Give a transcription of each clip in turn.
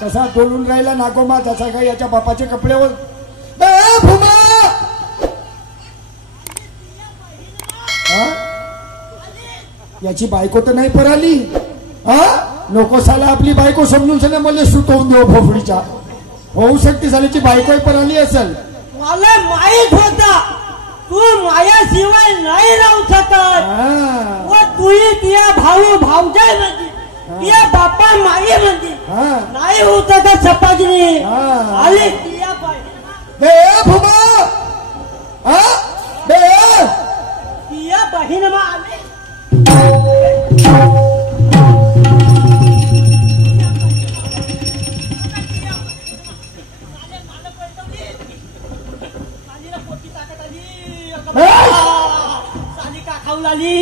कसा बोलून राहिला नागोमा जसा काय याच्या बापाचे कपड्यावर ए भुमा याची बायको तर नाही पराली नको साला आपली बायको समजून सगळं मला सुटवून देऊ भोपडीच्या होऊ शकते साल्याची बायको पराली असेल मला माहित होता तू मायाशिवाय नाही राहू शकत व तुही तिया भाऊ भाऊजाई म्हणती तिया बापा माये म्हणती नाही होत का सपाजनी आली तिया बाई बे भुमा बे तिया बहीण मा आली साली का खाऊ लागली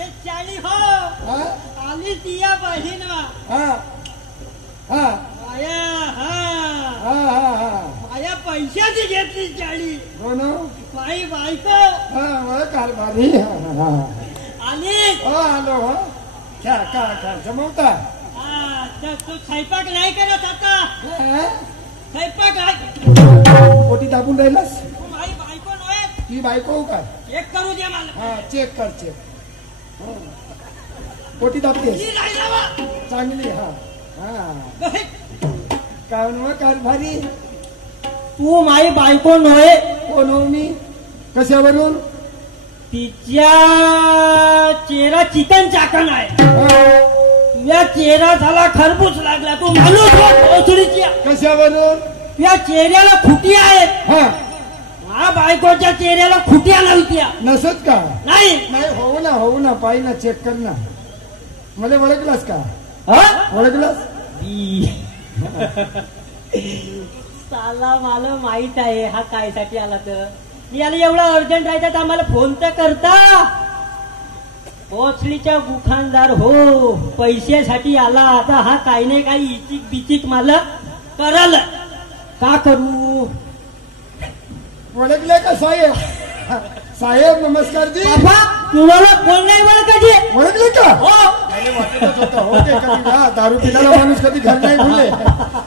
एक चाली हो आली तिया बहीण माया पैशाची घेतली चाळी बाई बायको कारभारी आली आलो काय जमवता तू स्वयंपाक नाही करत आता स्वयंपाक पोटी दाबून राहिलास माझी बायको नव्हे ती बायको का चेक करू दे मला चेक कर चेक पोटी दाबते चांगली काय कारभारी तू माझी बायको नव्हे कोण हो मी कशावरून तिच्या चेहरा चिकन चाकण आहे तुझ्या चेहरा झाला खरबूज लागला तू माणूस भोसडीची कशावरून तुझ्या चेहऱ्याला खुटी आहेत हा बायकोच्या चेहऱ्याला खुट्या नव्हत्या नसत का नाही होऊ ना पाहि ना चेक कर ना मला ओळखलास का ओळखलास साला मला माहित आहे हा काय साठी आला तर याला एवढा अर्जंट राहायचा तर आम्हाला फोन तर करता पोचलीच्या दुकानदार हो पैशासाठी आला आता हा काही नाही काही इचिक बिचिक मला करल का करू ओळखले का साहेब साहेब नमस्कार जी बाबा तुम्हाला फोन नाही ओळखायचे ओळखले का हो दारू पिणारा माणूस कधी घर नाही भुले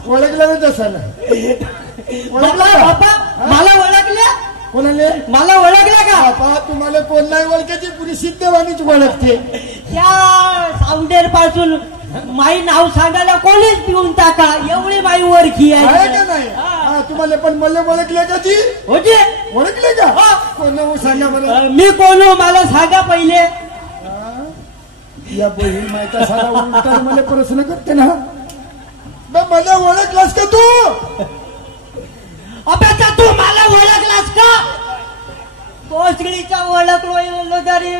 ओळखलं नाही तसं बाबा मला ओळखले कोणाले मला ओळखलं का बाबा तुम्हाला कोण नाही ओळखायची पुरी सिद्धवाणीच ओळखते त्या सावंडेर पासून माई नाव सांगायला कोणीच पिऊन टाका एवढी माई ओळखी आहे का नाही तुम्हाला पण मला ओळखले का जी होते ओळखले का कोण सांगा मला मी कोण मला सांगा पहिले या बहीण माहिती सारा उलटा मला प्रश्न करते ना मला ओळखलास का तू अबे तू मला ओळखलास का पोचगडीचा ओळखलो तरी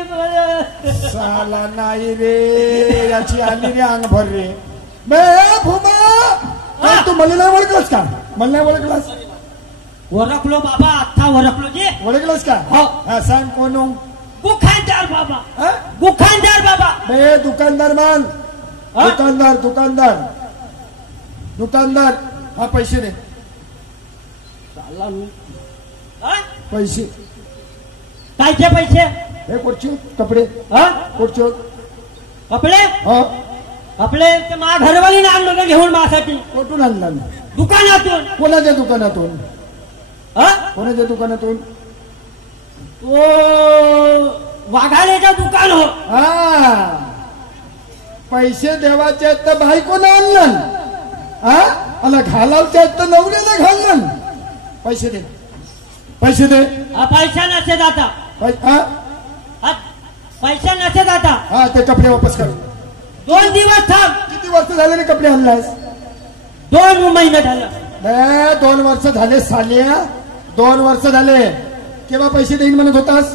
साला नाही रे याची आली रे अंग भर रे भूमा तू मला नाही ओळखलास का मला नाही ओळखलास ओळखलो बाबा आता ओळखलो जे ओळखलास का हो सांग कोण दुकानदार बाबा दुकानदार बाबा दुकानदार मान दुकानदार दुकानदार दुकानदार हा पैसे दे पैसे कायचे पैसे हे कुठचे कपडे कुठचे कपडे कपडे ते मा घरवालीने आणलं घेऊन माझ्यासाठी कुठून आणला दुकानातून कोणाच्या दुकानातून कोणाच्या दुकानातून वाघाण्याचं दुकान हो पैसे देवाचे आहेत तर बायकोनं आणलं मला घालावचे आहेत तर नवऱ्याने घाललं पैसे दे पैसे दे पैसा नसेल आता पैसा नसेल आता ते कपडे वापस कर 2 दिवस थांब किती वर्ष झाले रे कपडे आणलायस 2 महिने झालं 2 वर्ष झाले सालिया 2 वर्ष झाले केव्हा पैसे देईन म्हणत होतास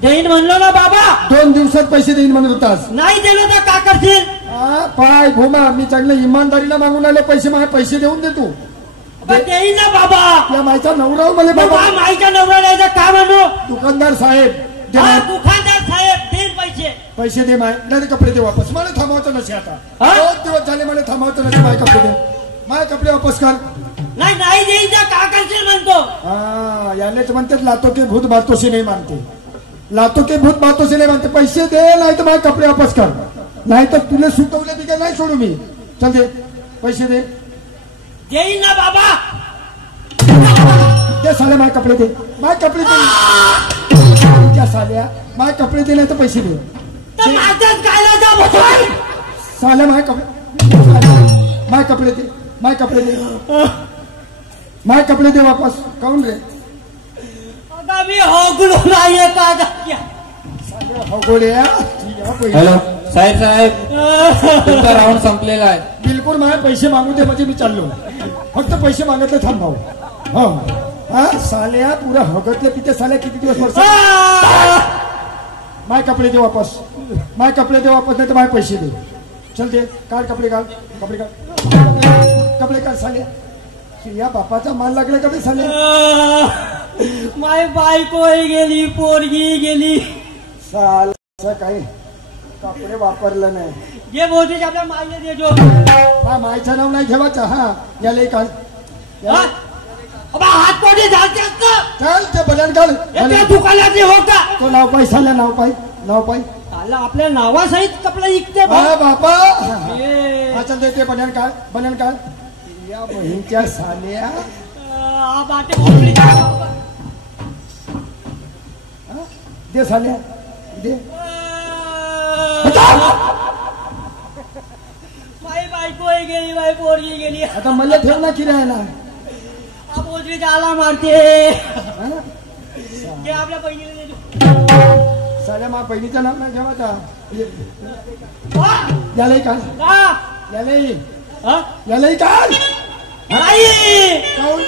देईन म्हणलो ना बाबा 2 दिवसात पैसे देईन म्हणत होतास नाही दिलं तर का करशील पाय भूमा मी चांगलं इमानदारीला मागून आले पैसे मला पैसे देऊन दे तू देईन ना बाबा या मायचा नवरा मला बाबा मायचा नवरा द्यायचा का म्हणू दुकानदार साहेब दुकानदार साहेब देईन पैसे दे माय नाही कपडे दे वापस मला थांबवतो नसे आता 2 दिवस झाले मला थांबवतो नसे माय कपडे दे माझे कपडे वापस कर. नाही नाही देईन तर का करशील म्हणतो. यानेच म्हणतात लातो के भूत बातोशी नाही मानते. लातो के भूत बातोशी नाही मानते. पैसे दे नाही तर माझे कपडे वापस कर. नाही तर तुला सुटवले बिका नाही सोडू मी. चल दे पैसे दे. देईन ना बाबा. दे साले माझे कपडे दे. माझे कपडे दे. क्या साल्या माझे कपडे दे नाही तर पैसे दे. तर माझ्याच गायला जा बसवाय. साल्या माझे कपडे माझे कपडे दे. माझे कपडे दे. माझे कपडे दे वापस. काऊन रे. आता मी होगलो नाहीये का. होगोड्या. हॅलो साहेब साहेब तुमचा राऊंड संपलेला आहे. बिलकुल माझे पैसे मागू दे म्हणजे मी चाललो. फक्त पैसे मागतले थांबाव. हो हा साल्या पुरा हगतले तिथे साल्या किती दिवस वर्ष. माझे कपडे दे वापस. माझे कपडे दे वापस नाही तर माझे पैसे दे. चल दे काढ कपडे काढ. कपडे काढ. कपडे काढ साल्या. या बापाचा माल लागला का बे साल्या. माय बायको गेली पोरगी गेली. साल काही कपडे वापरलं नाही. जे बोलते आपल्या मायने देजो. हा मायचं नाव नाही ठेवायचं. हा याला काढ. हात तोडे झालते असतं. चल ते बल्यान काढ. त्या दुकानाचे हो का. तो नाव पाय साल्या. नाव पाय. नाव पाय. आला आपल्या नावासहित कपडे विकते. हा बापा. ये. हा चल दे ते बल्यान काढ. बल्यान काढ. या बहीणच्या साल्या. बाटे भोसडी का. दे साल्या दे. माई बायको गेली माई पोरगी गेली. आता मला ठेव ना किरायला. हा भोसडी आला मारते. हा? ते आपल्या बहिणीला देतो. साल्या मा बहिणीचं नाव नाही ठेवायचा. हा? यालाही काढ. का? यालाही हा? यालाही काढ. नाही. काऊन.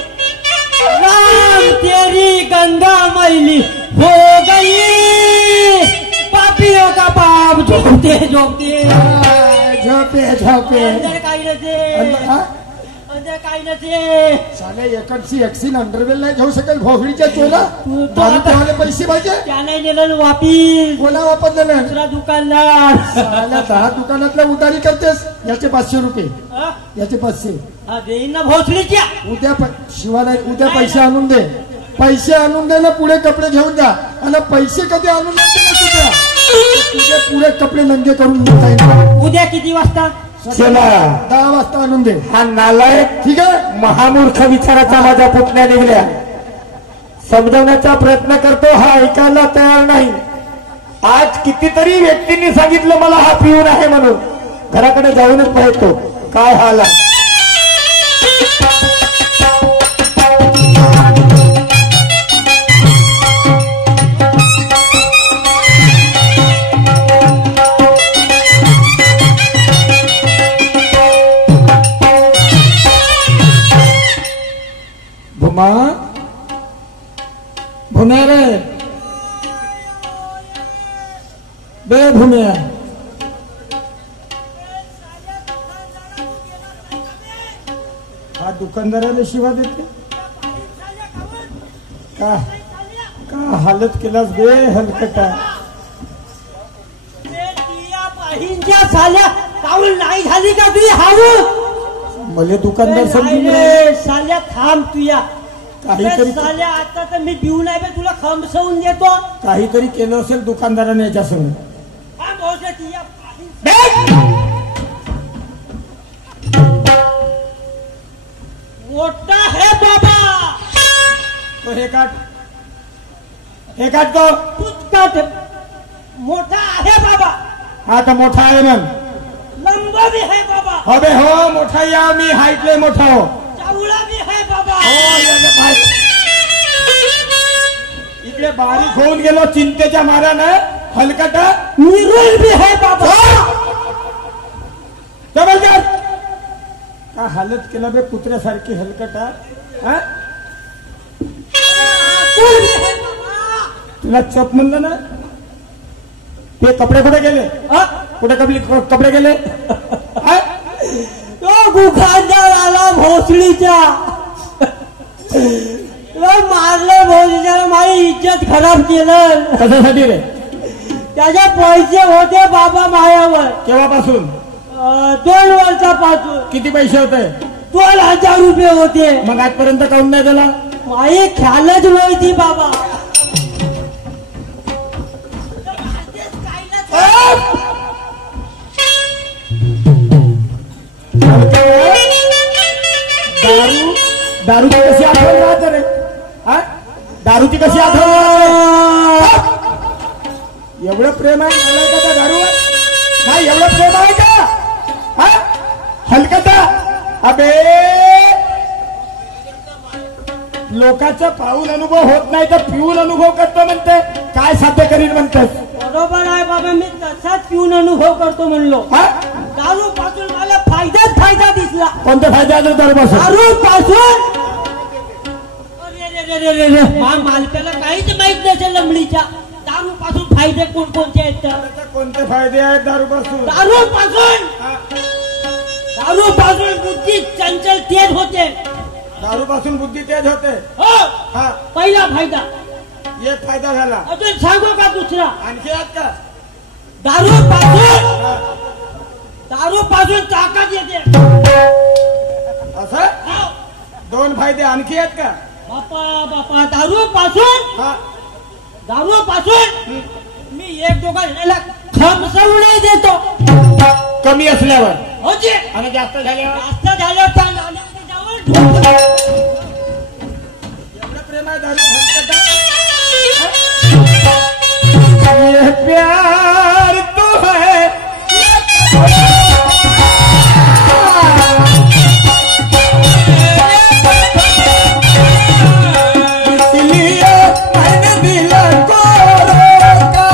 राम तेरी गंगा मैली हो गई. पापियों का पाप झोपते झोपते. झोपे झोपे. अंदर काही नसे. हा? अंदर काही नसे. साले एकटची एक्सिन अंडरवेल नाही घेऊ शकेल भोगडीच्या चोला. तू दारू प्यायला पैसे पाहिजे. त्या नाही नेलं वापीस. कोणा वापरलेलं. दुसरा दुकानदार. साल्या 10 दुकानातल्या उतारी करतेस. याचे 500 रुपये. हा? याचे 500. हा देईन ना भोसडीच्या. उद्या शिवाय नाही. उद्या पैसे आणून दे. पैसे आणून दे ना पुढे कपडे घेऊन जा. आणि पैसे कधी आणून देते ना तुझ्या. तुझे पुढे कपडे नंगे करून जाईल. उद्या किती वाजता. 10 वाजता आणून दे. हा नालायक ठीक आहे. महामूर्ख विचाराचा माझ्या पुतण्या निघल्या. समजवण्याचा प्रयत्न करतो हा ऐकायला तयार नाही. आज कितीतरी व्यक्तींनी सांगितलं मला हा पिऊन आहे म्हणून. घराकडे जाऊनच पाहतो काय हाल आहे. भुम्या रे बे भुम्या. हा दुकानदाराला शिवा देते का. का हालत केलास बे हलकटा. पाहिंच्या साल्या काऊन नाही झाली का तुझी हारू. मले दुकानदार समजून साल्या थांब तुया. काहीतरी साल्या आता तर मी पिऊ नाही बे. तुला खमसवून देतो. काहीतरी केलं असेल दुकानदाराने याच्या संग. हा भोसडी मोठा है बाबा. तो हे काट. हे काट तो. पुस्तक मोठा आहे बाबा. हा तर मोठा आहे मग. लंबा भी है बाबा. अबे हो मोठा या मी हाईट लय मोठा हो. चावला भी है बाबा. इकडे बारीक होऊन गेलो चिंतेच्या मारानं. हलकटा निरुल भी है बाबा. जबरदस्त. का हालत केला बे कुत्र्यासारखी हलकटा. हा? तुला चप म्हणलं ना. ते कपडे कुठे गेले. कुठे कपडे गेले. तो दुकानदार आला भोसडीचा. मारलं भोसडीच्या. माझी इज्जत खराब केलं. कशासाठी रे. त्याचे पैसे होते बाबा मायावर. केव्हापासून. 2 वर्षापासून. किती पैसे होते. ₹2,000 होते. मग आजपर्यंत काऊन नाही दिला? माई ख्यालच नव्हती बाबा. दारूची कशी आठवण राहते रे? हा, दारूची कशी आठवण राहते? एवढं प्रेम आहे मला का त्या दारूवर? नाही एवढं प्रेम आहे का? हा, हलकता अबे लोकांचा पाहून अनुभव होत नाही तर पिऊन अनुभव करतो म्हणते. काय साध्य करीन म्हणतेस? बरोबर आहे बाबा, मी तसाच पिऊन अनुभव करतो म्हणलो. दारू पासून मला फायदाच फायदा दिसला. कोणते फायदे आले दारूपासून? दारू पासून मालकाला काहीच माहित नसेल लंबडीच्या. दारू पासून फायदे कोणकोणते आहेत? कोणते फायदे आहेत दारू पासून? दारू पासून बुद्धी चंचल तेज होते. दारू पासून बुद्धी तेज होते. हो, पहिला फायदा. एक फायदा झाला. अजून सांगू का दुसरा? आणखी आहेत का? दारू पासून ताकद येते. असं 2 फायदे आणखी आहेत का? बापा दारू पासून मी 1-2 जणांना खमसवणे देतो. कमी असल्यावर होते आणि जास्त झाल्यावर एवढं प्रेम आहे दारू. ये प्यार तो है इसलिए मैंने दिल को रोका.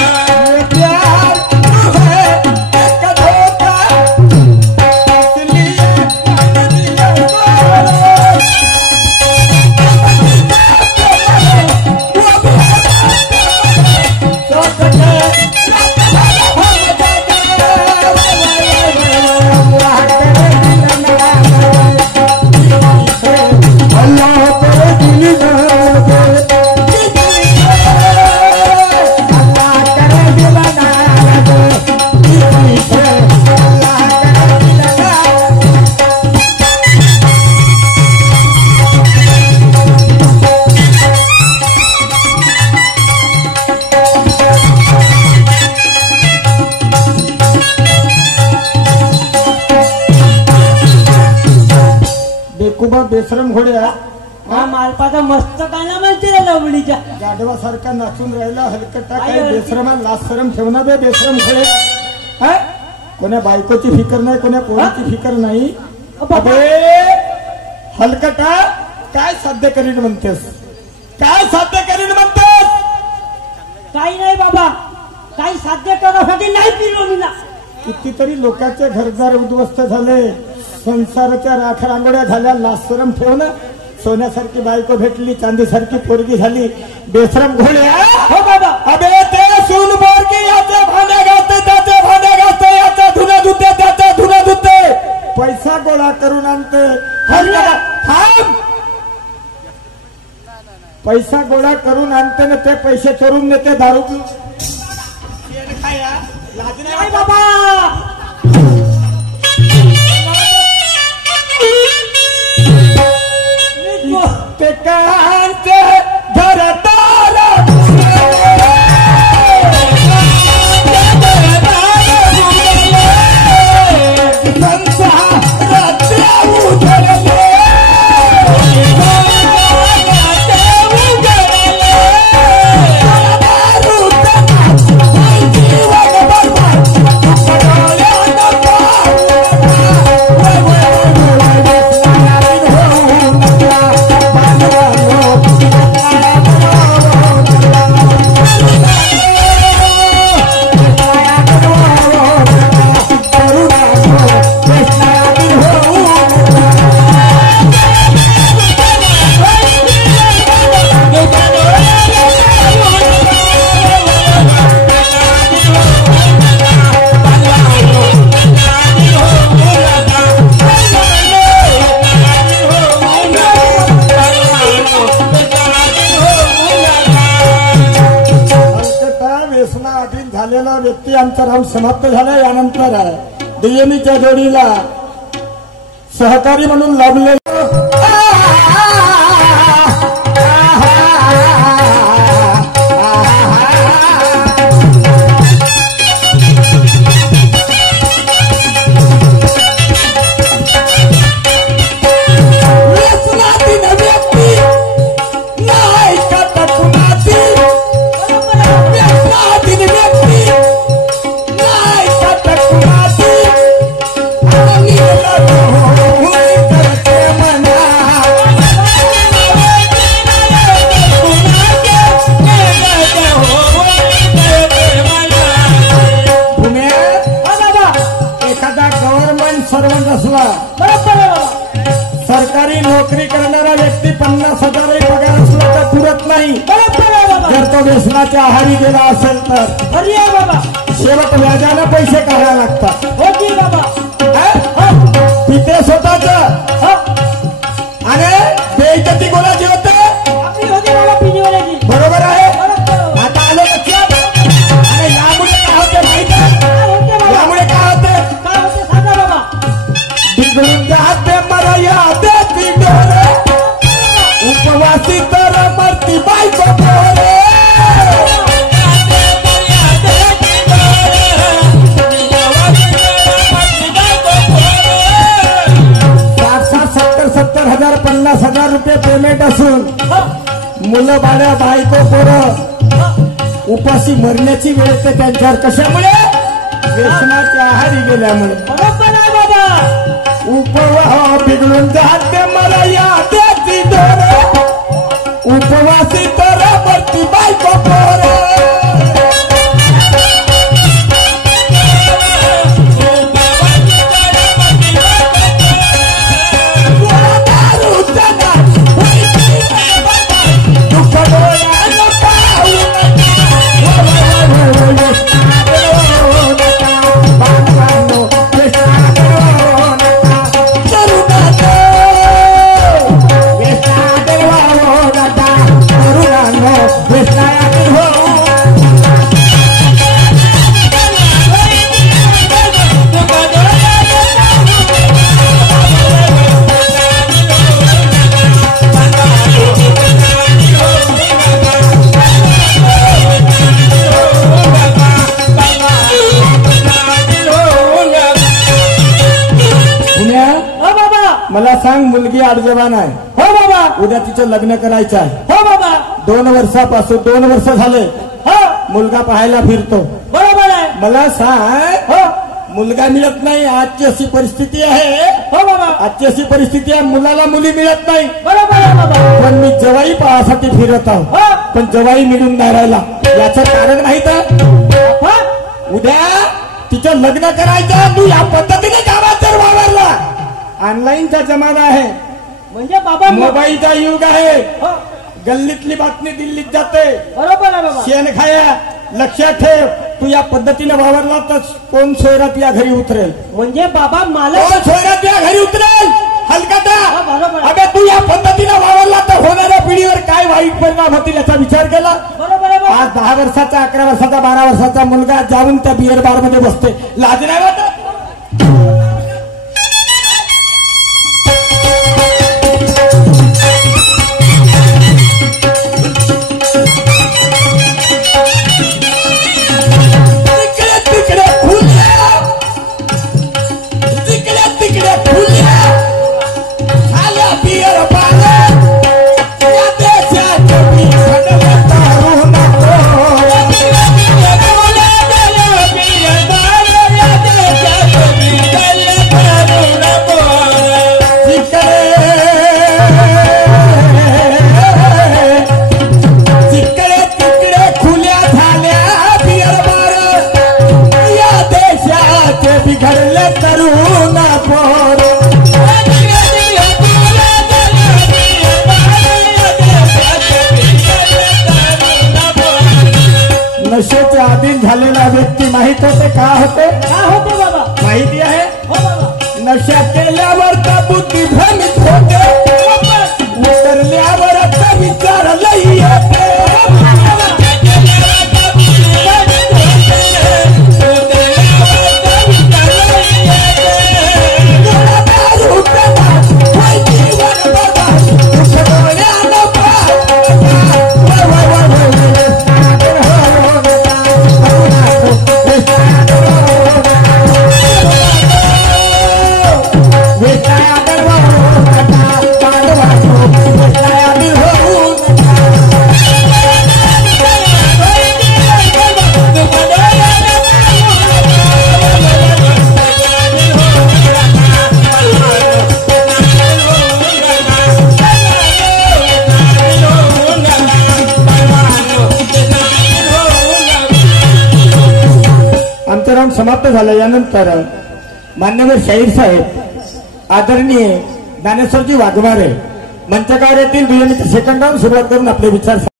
ये प्यार तो है एक धोखा, इसलिए मैंने दिल को रोका. बेकुबा बेशरम घोड्या. हा मालपाचा मस्त गाणं म्हणते रे लवडीच्या. गाढवासारखा नाचून राहिला हलकटा. काय बेशरमा लाशरम ठेवणार बे बेशरम घोडे. कोण्या बायकोची फिकर नाही, कोण्या पोराची फिकर नाही. अबे हलकटा काय साध्य करीन म्हणतेस? काय साध्य करीन म्हणतेस? काही नाही बाबा, काही साध्य करण्यासाठी नाही पिलो ना. कितीतरी लोकांचे घरदार उद्ध्वस्त झाले, संसाराच्या राखरांगोड्या झाल्या. लाशरम ठेवणं. सोन्यासारखी बायको भेटली, चांदीसारखी पोरगी झाली. बेशरम घोड्या. हो बाबा. अबे ते सून पोरगी याचे भांडे घालते, त्याचे भांडे घालते, याचं धुणं धुते, त्याचं धुणं धुते, पैसा गोळा करून आणते. थांब. पैसा गोळा करून आणते ना ते पैसे चोरून नेते. दारू पिऊन लाज नाही बाबा. ते कांचे घरदार जीवन बर्बाद व्यक्ती आमचा राऊंड समाप्त झाला. यानंतर DMEच्या जोडीला सहकारी म्हणून लाभले सरकारी नोकरी करणारा व्यक्ती 50,000 पगार असला तर पुरत नाही. जर तो व्यसनाच्या आहारी गेला असेल तर शेवट व्याजानं पैसे काढायला लागतात. पिते स्वतःच आणि बेइज्जती कोणाची होते? बरोबर आहे. आता आलं लक्षात. आणि यामुळे काय होते माहिती आहे? यामुळे काय होते? बिघडून जाते मर्यादे बिघडोरे उपवासी तर मरती बायको पोरे. 60,000-70,000 50,000 रुपये पेमेंट असून मुलं बाळ्या बायको पोरं उपाशी मरण्याची वेळ ते त्यांच्यावर कशामुळे? व्यसनाच्या आहारी गेल्यामुळे. उपवाह बिघडून जाते मला यादेची दोर उपवासी तर मरती बायको पोर. मला सांग, मुलगी अर्जवान आहे. हो बाबा. उद्या तिचं लग्न करायचं आहे. हो बाबा. 2 वर्षापासून 2 वर्ष झाले मुलगा पाहायला फिरतो. बरोबर आहे. मला सांग, मुलगा मिळत नाही. आजची अशी परिस्थिती आहे. हो बाबा. आजची अशी परिस्थिती आहे, मुलाला मुली मिळत नाही. बरोबर आहे बाबा. पण मी जवाई पाहासाठी फिरत आहो. पण जवाई मिळून नाही राहिला. याचं कारण माहित आहे? उद्या तिचं लग्न करायचं. तू या पद्धतीने गावात जर वावरला. ऑनलाईनचा जमाना आहे. म्हणजे बाबा मोबाईलचा युग आहे. गल्लीतली बातमी दिल्लीत जाते. बरोबर आहे बाबा. शेण खाया. लक्षात ठेव, तू या पद्धतीने वावरला तर कोण सोयरात या घरी उतरेल? म्हणजे बाबा मला कोण सोयरात या घरी उतरेल? हलकटा. अबे तू या पद्धतीने वावरला तर होणाऱ्या पिढीवर काय वाईट परिणाम होतील याचा विचार केला? बरोबर आहे. आज 10 वर्षाचा 11 वर्षाचा 12 वर्षाचा मुलगा जाऊन त्या बिअर बार मध्ये बसते. लाज नाही वाटत? नशेच्या अधीन झालेला व्यक्ती माहित होते का होते? का होते बाबा? माहिती आहे? हो बाबा. नशा केल्यावर तर बुद्धी भ्रमित होते. उतरल्यावर आता विचार लई येते. राऊंड समाप्त झाला. यानंतर मान्यवर शाहीर साहेब आदरणीय ज्ञानेश्वरजी वाघमारे मंचकार्यातील 2 सेकंद राऊंड सुरुवात करून आपले विचार